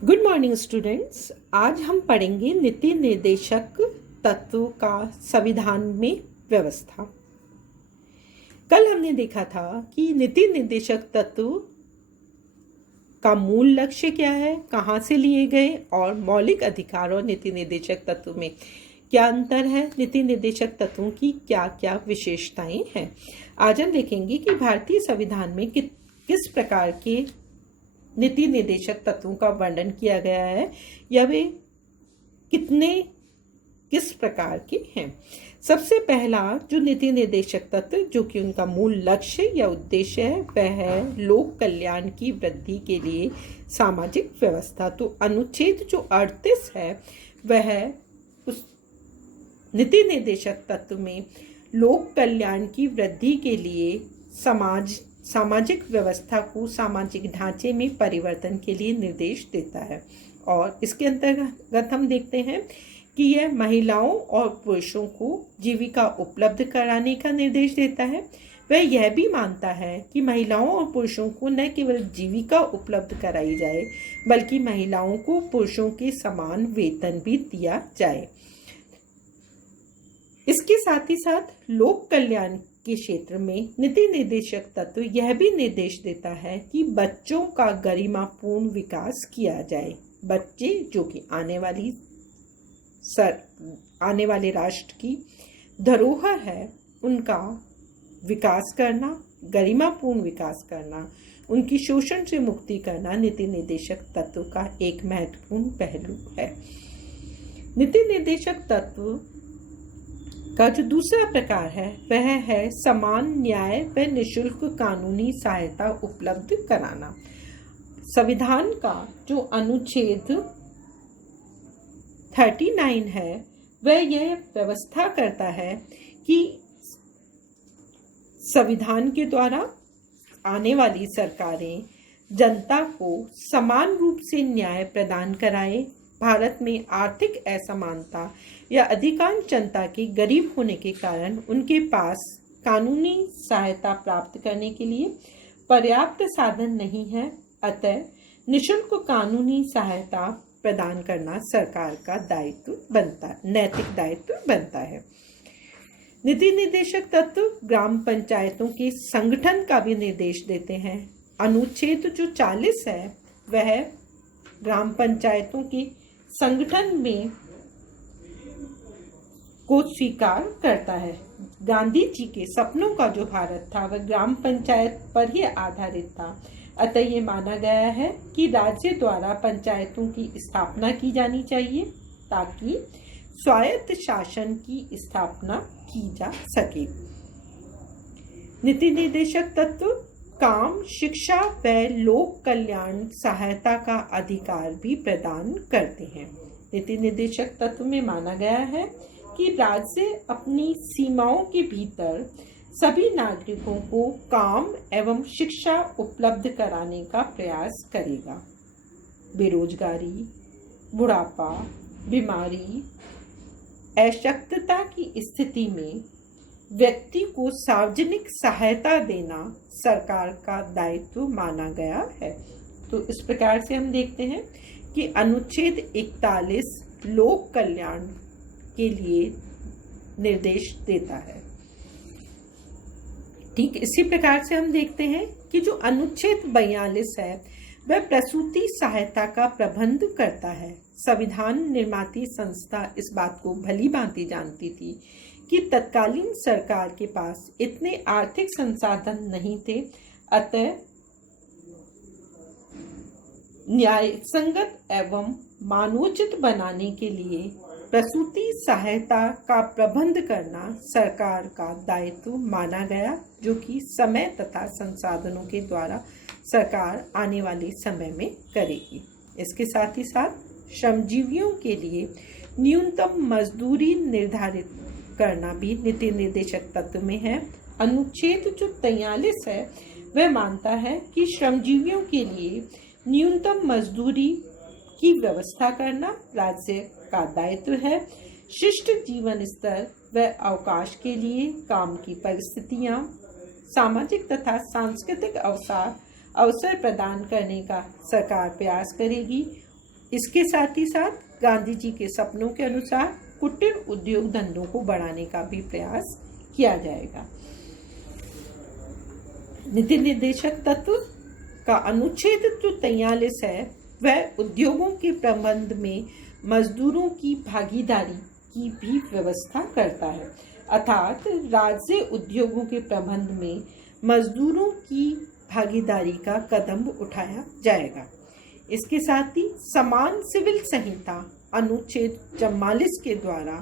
Good morning students. आज हम पढ़ेंगे नीति निर्देशक तत्व का संविधान में व्यवस्था। कल हमने देखा था कि नीति निर्देशक तत्व का मूल लक्ष्य क्या है, कहाँ से लिए गए और मौलिक अधिकार और नीति निर्देशक तत्व में क्या अंतर है, नीति निर्देशक तत्वों की क्या क्या विशेषताएं हैं। आज हम देखेंगे कि भारतीय संविधान में किस प्रकार के नीति निर्देशक तत्वों का वर्णन किया गया है या वे किस प्रकार के हैं। सबसे पहला जो नीति निर्देशक तत्व जो कि उनका मूल लक्ष्य या उद्देश्य है वह है लोक कल्याण की वृद्धि के लिए सामाजिक व्यवस्था। तो अनुच्छेद जो 38 है वह उस नीति निर्देशक तत्व में लोक कल्याण की वृद्धि के लिए सामाजिक व्यवस्था को सामाजिक ढांचे में परिवर्तन के लिए निर्देश देता है। और इसके अंतर्गत हम देखते हैं कि यह महिलाओं और पुरुषों को जीविका उपलब्ध कराने का निर्देश देता है। वह यह भी मानता है कि महिलाओं और पुरुषों को न केवल जीविका उपलब्ध कराई जाए बल्कि महिलाओं को पुरुषों के समान वेतन भी दिया जाए। इसके साथ ही साथ लोक कल्याण के क्षेत्र में नीति निर्देशक तत्व यह भी निर्देश देता है कि बच्चों का गरिमापूर्ण विकास किया जाए। बच्चे जो कि आने वाले राष्ट्र की धरोहर है, उनका विकास करना, गरिमापूर्ण विकास करना, उनकी शोषण से मुक्ति करना नीति निर्देशक तत्व का एक महत्वपूर्ण पहलू है। नीति निर्देशक तत्व का जो दूसरा प्रकार है वह है समान न्याय व निःशुल्क कानूनी सहायता उपलब्ध कराना। संविधान का जो अनुच्छेद 39 है वह यह व्यवस्था करता है कि संविधान के द्वारा आने वाली सरकारें जनता को समान रूप से न्याय प्रदान कराए। भारत में आर्थिक असमानता या अधिकांश जनता के गरीब होने के कारण उनके पास कानूनी सहायता प्राप्त करने के लिए पर्याप्त साधन नहीं है। अतः निःशुल्क कानूनी सहायता प्रदान करना सरकार का नैतिक दायित्व बनता है। नीति निर्देशक तत्व ग्राम पंचायतों के संगठन का भी निर्देश देते हैं। अनुच्छेद जो 40 है वह ग्राम पंचायतों के संगठन में को स्वीकार करता है। गांधी जी के सपनों का जो भारत था वह ग्राम पंचायत पर ही आधारित था। अतः ये माना गया है कि राज्य द्वारा पंचायतों की स्थापना की जानी चाहिए ताकि स्वायत्त शासन की स्थापना की जा सके। नीति निर्देशक तत्व काम, शिक्षा व लोक कल्याण सहायता का अधिकार भी प्रदान करते हैं। नीति निर्देशक तत्व में माना गया है कि राज्य अपनी सीमाओं के भीतर सभी नागरिकों को काम एवं शिक्षा उपलब्ध कराने का प्रयास करेगा। बेरोजगारी, बुढ़ापा, बीमारी, अशक्तता की स्थिति में व्यक्ति को सार्वजनिक सहायता देना सरकार का दायित्व माना गया है। तो इस प्रकार से हम देखते हैं कि अनुच्छेद 41 लोक कल्याण के लिए निर्देश देता है। ठीक इसी प्रकार से हम देखते हैं कि जो अनुच्छेद 42 है वह प्रसूति सहायता का प्रबंध करता है। संविधान निर्माती संस्था इस बात को भली भांति जानती थी कि तत्कालीन सरकार के पास इतने आर्थिक संसाधन नहीं थे। अतः न्यायसंगत एवं मानवोचित बनाने के लिए प्रसूति सहायता का प्रबंध करना सरकार का दायित्व माना गया, जो कि समय तथा संसाधनों के द्वारा सरकार आने वाले समय में करेगी। इसके साथ ही साथ श्रमजीवियों के लिए न्यूनतम मजदूरी निर्धारित करना भी नीति निर्देशक तत्व में है। अनुच्छेद जो 43 है वह मानता है कि श्रमजीवियों के लिए न्यूनतम मजदूरी की व्यवस्था करना राज्य का दायित्व है। शिष्ट जीवन स्तर व अवकाश के लिए काम की परिस्थितियां, सामाजिक तथा सांस्कृतिक अवसर प्रदान करने का सरकार प्रयास करेगी इसके साथ ही साथ गांधी जी के सपनों के अनुसार कुटीर उद्योग धंधों को बढ़ाने का भी प्रयास किया जाएगा। नीति निर्देशक तत्व का अनुच्छेद जो 43 है वह उद्योगों के प्रबंध में मजदूरों की भागीदारी की भी व्यवस्था करता है, अर्थात राज्य उद्योगों के प्रबंध में मजदूरों की भागीदारी का कदम उठाया जाएगा। इसके साथ ही समान सिविल संहिता अनुच्छेद 44 के द्वारा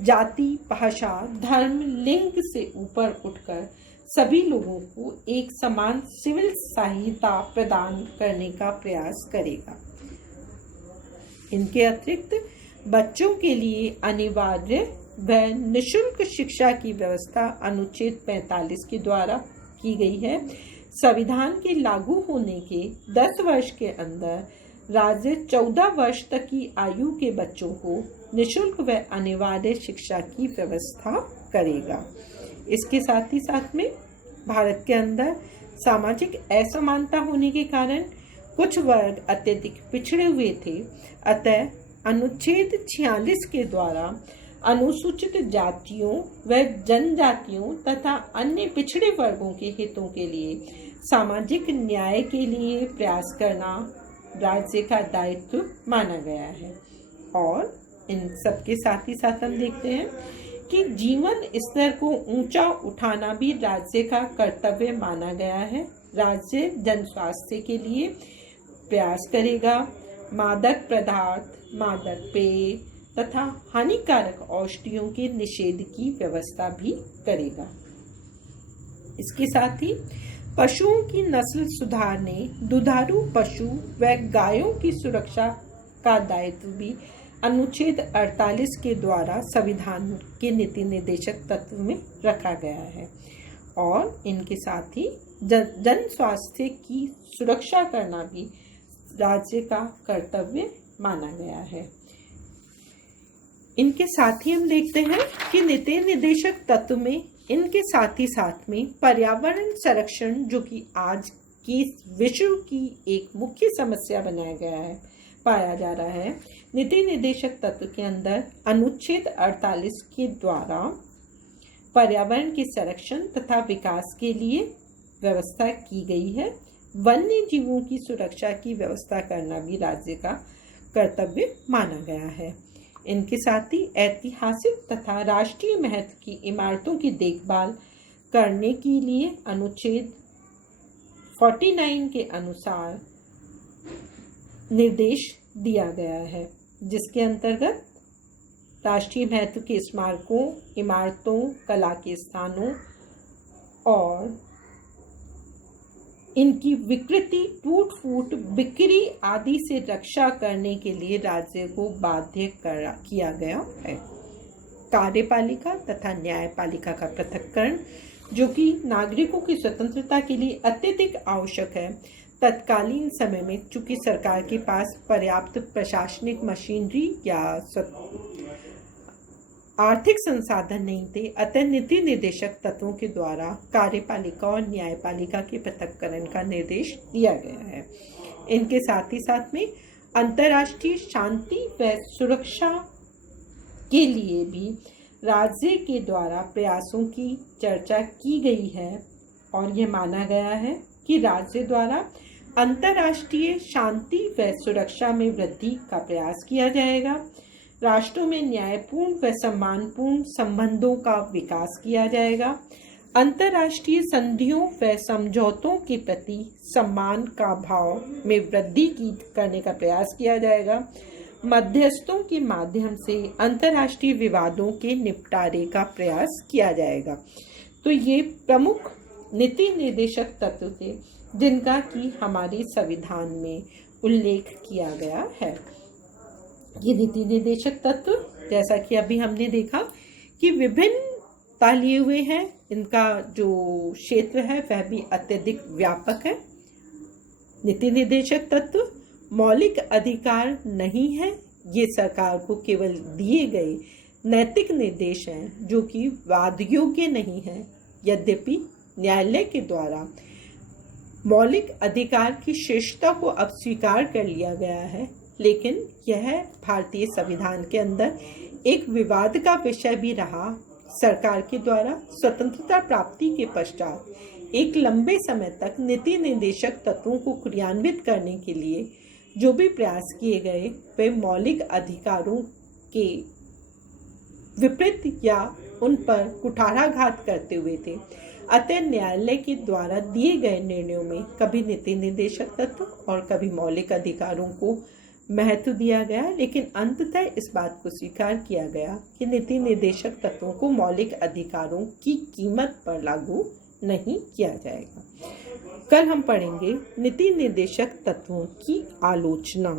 जाति, भाषा, धर्म, लिंग से ऊपर उठकर सभी लोगों को एक समान सिविल संहिता प्रदान करने का प्रयास करेगा। इनके अतिरिक्त बच्चों के लिए अनिवार्य व निःशुल्क शिक्षा की व्यवस्था अनुच्छेद 45 के द्वारा की गई है। संविधान के लागू होने के 10 वर्ष के अंदर राज्य 14 वर्ष तक की आयु के बच्चों को निःशुल्क व अनिवार्य शिक्षा की व्यवस्था करेगा। इसके साथ ही साथ में भारत के अंदर सामाजिक असमानता होने के कारण कुछ वर्ग अत्यधिक पिछड़े हुए थे, अतः अनुच्छेद 46 के द्वारा अनुसूचित जातियों व जनजातियों तथा अन्य पिछड़े वर्गों के हितों के लिए सामाजिक न्याय के लिए प्रयास करना राज्य का दायित्व माना गया है। और इन सब के साथ ही साथ हम देखते हैं कि जीवन स्तर को ऊंचा उठाना भी राज्य का कर्तव्य माना गया है। राज्य जन स्वास्थ्य के लिए प्रयास करेगा, मादक पदार्थ, मादक पेय तथा हानिकारक औषधियों के निषेध की व्यवस्था भी करेगा। इसके साथ ही पशुओं की नस्ल सुधारने, दुधारू पशु व गायों की सुरक्षा का दायित्व भी अनुच्छेद 48 के द्वारा संविधान के नीति निर्देशक तत्व में रखा गया है। और इनके साथ ही जन स्वास्थ्य की सुरक्षा करना भी राज्य का कर्तव्य माना गया है। इनके साथ ही हम देखते हैं कि नीति निर्देशक तत्व में इनके साथ ही साथ में पर्यावरण संरक्षण, जो कि आज की विश्व की एक मुख्य समस्या बनाया गया है, पाया जा रहा है। नीति निर्देशक तत्व के अंदर अनुच्छेद 48 के द्वारा पर्यावरण के संरक्षण तथा विकास के लिए व्यवस्था की गई है। वन्य जीवों की सुरक्षा की व्यवस्था करना भी राज्य का कर्तव्य माना गया है। इनके साथ ही ऐतिहासिक तथा राष्ट्रीय महत्व की इमारतों की देखभाल करने के लिए अनुच्छेद 49 के अनुसार निर्देश दिया गया है, जिसके अंतर्गत राष्ट्रीय महत्व के स्मारकों, इमारतों, कला के स्थानों और इनकी विकृति, टूट फूट, बिक्री आदि से रक्षा करने के लिए राज्य को बाध्य किया गया है। कार्यपालिका तथा न्यायपालिका का पृथक्करण, जो कि नागरिकों की स्वतंत्रता के लिए अत्यधिक आवश्यक है, तत्कालीन समय में चूंकि सरकार के पास पर्याप्त प्रशासनिक मशीनरी या आर्थिक संसाधन नहीं थे, अतः नीति निर्देशक तत्वों के द्वारा कार्यपालिका और न्यायपालिका के पृथक्करण का निर्देश दिया गया है। इनके साथ ही साथ में अंतर्राष्ट्रीय शांति व सुरक्षा के लिए भी राज्य के द्वारा प्रयासों की चर्चा की गई है और ये माना गया है कि राज्य द्वारा अंतर्राष्ट्रीय शांति व सुरक्षा में वृद्धि का प्रयास किया जाएगा। राष्ट्रों में न्यायपूर्ण व सम्मानपूर्ण संबंधों का विकास किया जाएगा। अंतर्राष्ट्रीय संधियों व समझौतों के प्रति सम्मान का भाव में वृद्धि करने का प्रयास किया जाएगा। मध्यस्थों के माध्यम से अंतर्राष्ट्रीय विवादों के निपटारे का प्रयास किया जाएगा। तो ये प्रमुख नीति निर्देशक तत्व थे जिनका कि हमारे संविधान में उल्लेख किया गया है। ये नीति निर्देशक तत्व, जैसा कि अभी हमने देखा कि विभिन्न लिए हुए हैं, इनका जो क्षेत्र है वह भी अत्यधिक व्यापक है। नीति निर्देशक तत्व मौलिक अधिकार नहीं है, ये सरकार को केवल दिए गए नैतिक निर्देश हैं जो कि वाद योग्य नहीं है। यद्यपि न्यायालय के द्वारा मौलिक अधिकार की श्रेष्ठता को अब स्वीकार कर लिया गया है, लेकिन यह भारतीय संविधान के अंदर एक विवाद का विषय भी रहा। सरकार के द्वारा स्वतंत्रता प्राप्ति के पश्चात एक लंबे समय तक नीति निर्देशक तत्वों को क्रियान्वित करने के लिए जो भी प्रयास किए गए वे मौलिक अधिकारों के विपरीत या उन पर कुठाराघात करते हुए थे। अतः न्यायालय के द्वारा दिए गए निर्णयों में कभी नीति निर्देशक तत्व और कभी मौलिक अधिकारों को महत्व दिया गया, लेकिन अंततः इस बात को स्वीकार किया गया कि नीति निर्देशक तत्वों को मौलिक अधिकारों की कीमत पर लागू नहीं किया जाएगा। कल हम पढ़ेंगे नीति निर्देशक तत्वों की आलोचना।